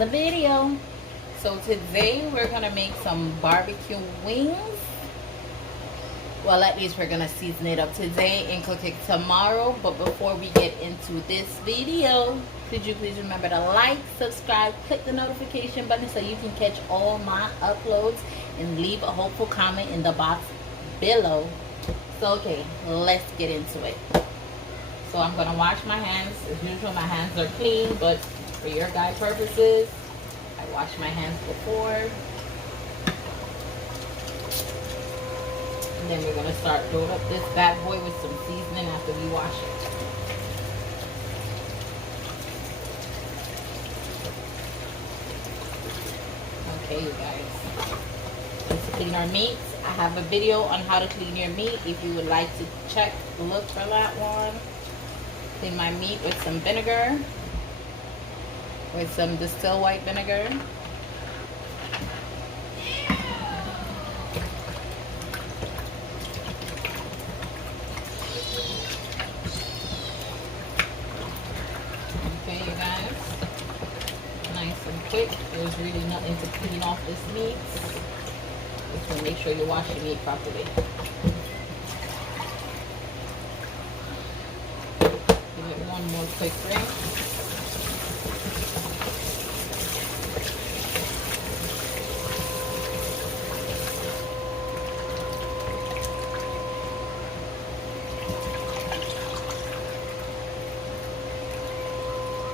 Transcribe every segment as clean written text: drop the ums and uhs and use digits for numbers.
another video. So today we're gonna make some barbecue wings. Well, at least we're gonna season it up today and cook it tomorrow. But before we get into this video, could you please remember to like, subscribe, click the notification button so you can catch all my uploads, and leave a hopeful comment in the box below. So okay, let's get into it. So I'm gonna wash my hands. As usual, my hands are clean, but for your guide purposes, I wash my hands before. And then we're gonna start load up this bad boy with some seasoning after we wash it. Okay, you guys. Let's clean our meat. I have a video on how to clean your meat if you would like to look for that one. Clean my meat with some vinegar, with some distilled white vinegar. Okay, you guys. Nice and quick. There's really nothing to clean off this meat. Just want to make sure you wash your meat properly. Give it one more quick rinse.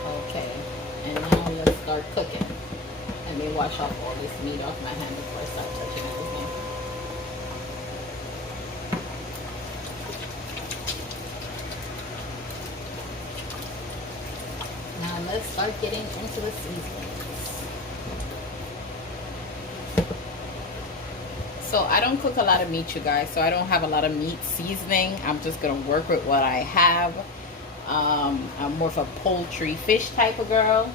Okay, and now let's start cooking. Let me wash off all this meat off my hand before I start touching everything. Now let's start getting into the seasonings. So I don't cook a lot of meat, you guys, so I don't have a lot of meat seasoning. I'm just gonna work with what I have. I'm more of a poultry fish type of girl.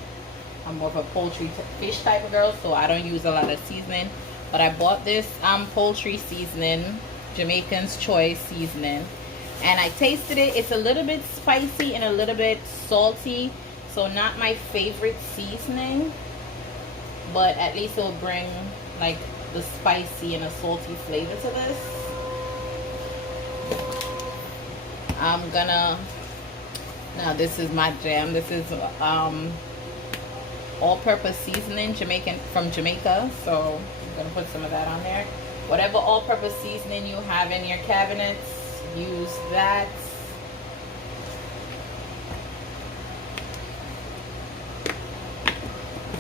So I don't use a lot of seasoning. But I bought this poultry seasoning, Jamaican's Choice seasoning, and I tasted it. It's a little bit spicy and a little bit salty, so not my favorite seasoning, but at least it'll bring like the spicy and a salty flavor to this. I'm gonna, now this is my jam. This is all-purpose seasoning, from Jamaica. So I'm gonna put some of that on there. Whatever all-purpose seasoning you have in your cabinets, use that.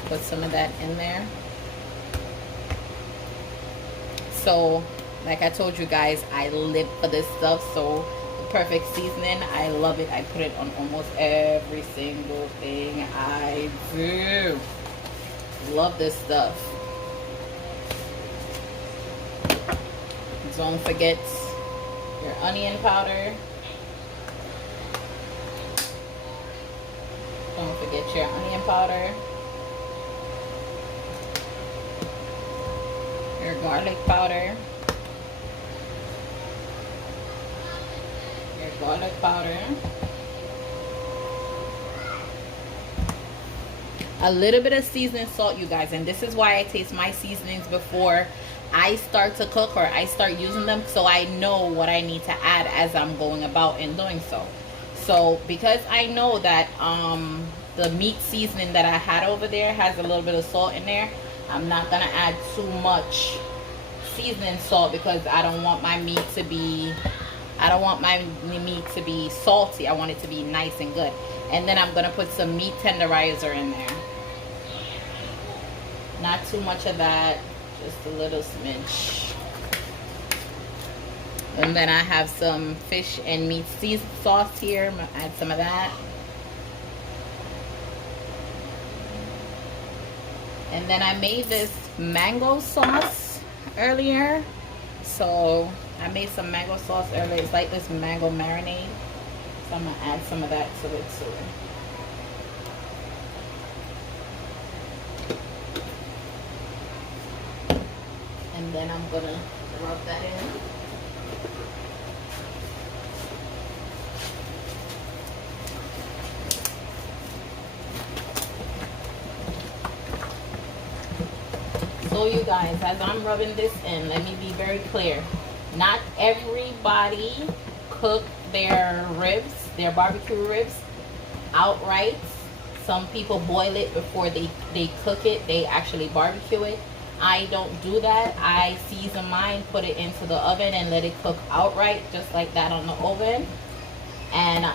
Put some of that in there. So like I told you guys, I live for this stuff. So perfect seasoning, I love it. I put it on almost every single thing I do. Love this stuff. Don't forget your onion powder. Don't forget your onion powder. Your garlic powder. Garlic powder, a little bit of seasoning salt, you guys, and this is why I taste my seasonings before I start to cook or I start using them, so I know what I need to add as I'm going about and doing so. So because I know that the meat seasoning that I had over there has a little bit of salt in there, I'm not gonna add too much seasoning salt because I don't want my meat to be salty. I want it to be nice and good. And then I'm gonna put some meat tenderizer in there. Not too much of that, just a little smidge. And then I have some fish and meat sauce here. I'm gonna add some of that. And then I made this mango sauce earlier. So I made some mango sauce earlier. It's like this mango marinade. So I'm going to add some of that to it too. And then I'm going to rub that in. So you guys, as I'm rubbing this in, let me be very clear. Not everybody cook their ribs, their barbecue ribs, outright. Some people boil it before they cook it. They actually barbecue it. I don't do that. I season mine, put it into the oven, and let it cook outright, just like that on the oven. And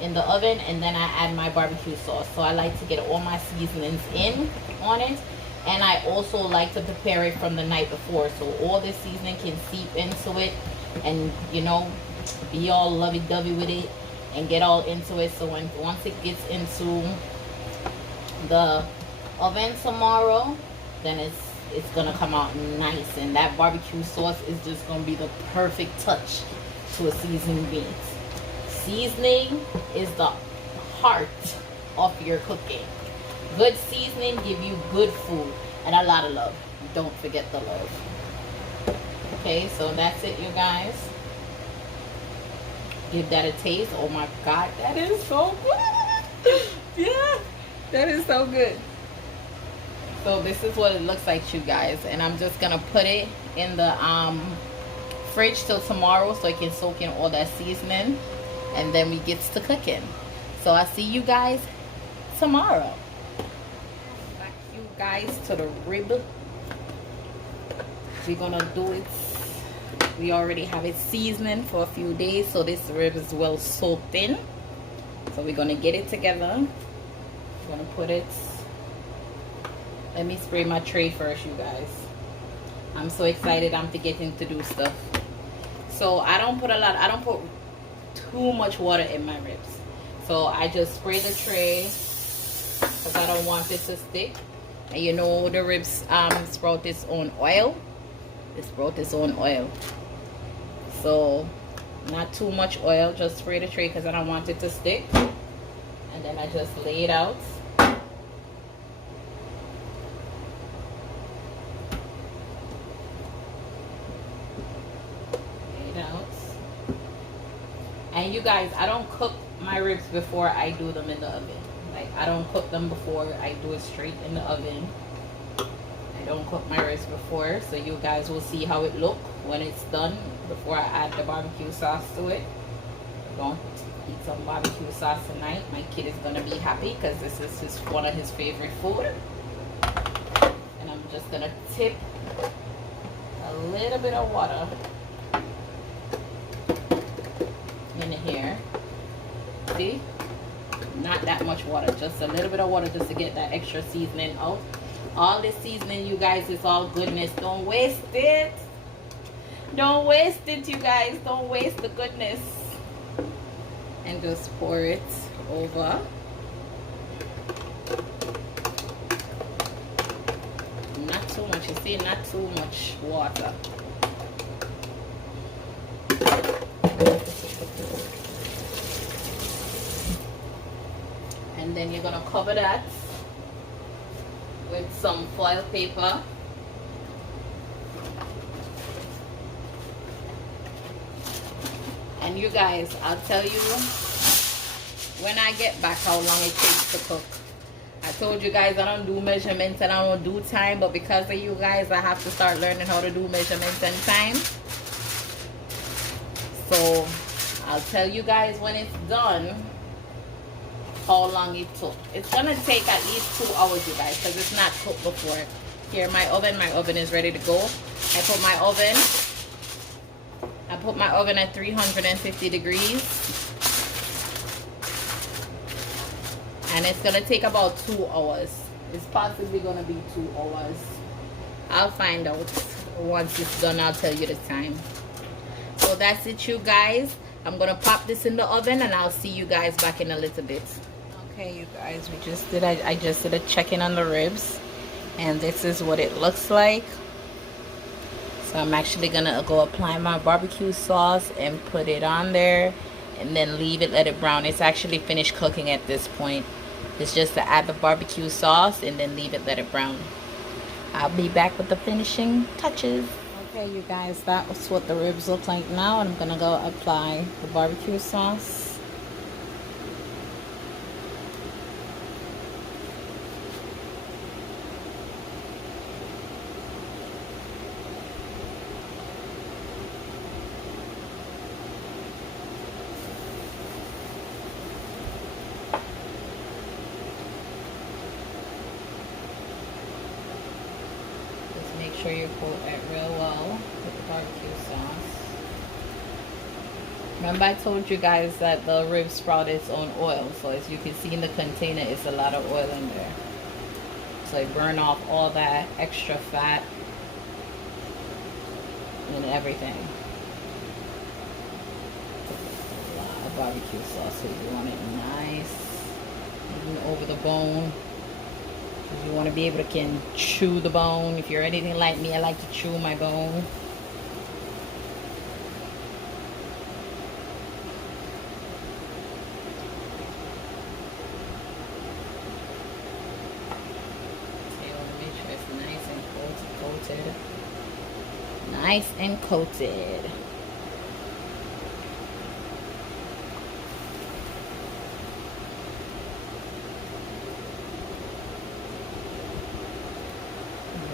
in the oven, and then I add my barbecue sauce. So I like to get all my seasonings in on it. And I also like to prepare it from the night before, so all the seasoning can seep into it, and you know, be all lovey-dovey with it and get all into it. So once it gets into the oven tomorrow, then it's gonna come out nice, and that barbecue sauce is just gonna be the perfect touch to a seasoned beans. Seasoning is the heart of your cooking. Good seasoning give you good food and a lot of love. Don't forget the love. Okay, so that's it, you guys. Give that a taste. Oh my God, that is so good. Yeah, that is so good. So this is what it looks like, you guys, and I'm just gonna put it in the fridge till tomorrow so it can soak in all that seasoning, and then we get to cooking. So I'll see you guys tomorrow. Back you guys to the rib. We're gonna do it. We already have it seasoning for a few days, so this rib is well soaked in. So we're gonna get it together. I'm gonna put it. Let me spray my tray first, you guys. I'm so excited. I'm forgetting to do stuff. So I don't put too much water in my ribs. So I just spray the tray because I don't want it to stick. And you know the ribs sprout its own oil. It sprout its own oil. So not too much oil, just spray the tray because I don't want it to stick. And then I just lay it out. And you guys, I don't cook my ribs before I do them in the oven. Like, I don't cook them before I do it straight in the oven. I don't cook my ribs before, so you guys will see how it look when it's done before I add the barbecue sauce to it. I'm going to eat some barbecue sauce tonight. My kid is going to be happy because this is one of his favorite food. And I'm just going to tip a little bit of water in here. See, not that much water, just a little bit of water just to get that extra seasoning out. All this seasoning, you guys, is all goodness. Don't waste it. Don't waste it, you guys. Don't waste the goodness. And just pour it over. Not too much, you see, not too much water. And then you're gonna cover that with some foil paper. And you guys, I'll tell you when I get back how long it takes to cook. I told you guys I don't do measurements and I don't do time, but because of you guys I have to start learning how to do measurements and time. So I'll tell you guys when it's done how long it took. It's gonna take at least 2 hours, you guys, because it's not cooked before. Here, my oven is ready to go. I put my oven at 350 degrees, and it's gonna take about 2 hours. It's possibly gonna be 2 hours. I'll find out once it's done. I'll tell you the time. So that's it, you guys. I'm gonna pop this in the oven and I'll see you guys back in a little bit. Okay, you guys, I just did a check-in on the ribs, and this is what it looks like. So I'm actually gonna go apply my barbecue sauce and put it on there, and then leave it, let it brown. It's actually finished cooking at this point. It's just to add the barbecue sauce and then leave it, let it brown. I'll be back with the finishing touches. Okay, you guys, that's what the ribs look like now, and I'm gonna go apply the barbecue sauce. sure you coat it real well with the barbecue sauce. Remember I told you guys that the rib sprout its own oil. So as you can see in the container, it's a lot of oil in there. So it burn off all that extra fat and everything. A lot of barbecue sauce, so you want it nice, even over the bone. You want to be able to chew the bone. If you're anything like me, I like to chew my bone. Nice and coated.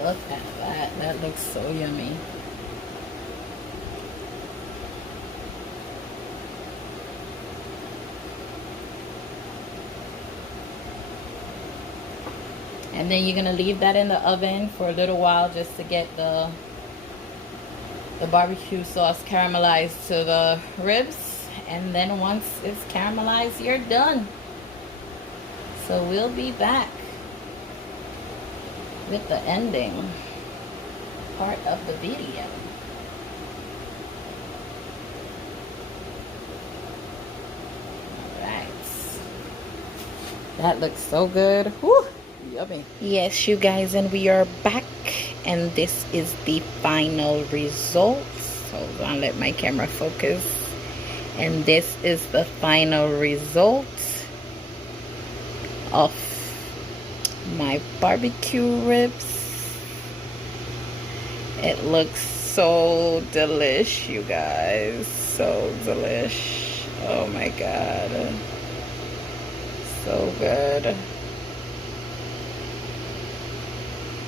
Look at that. That looks so yummy. And then you're going to leave that in the oven for a little while just to get the barbecue sauce caramelized to the ribs. And then once it's caramelized, you're done. So we'll be back with the ending part of the video. Alright. That looks so good. Whew. Yummy. Yes, you guys, and we are back, and this is the final result. Hold on, let my camera focus. And this is the final result of my barbecue ribs. It looks so delish, you guys. So delish. Oh my god. So good.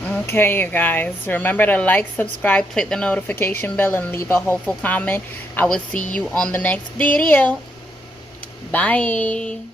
Okay, you guys, remember to like, subscribe, click the notification bell, and leave a hopeful comment. I will see you on the next video. Bye.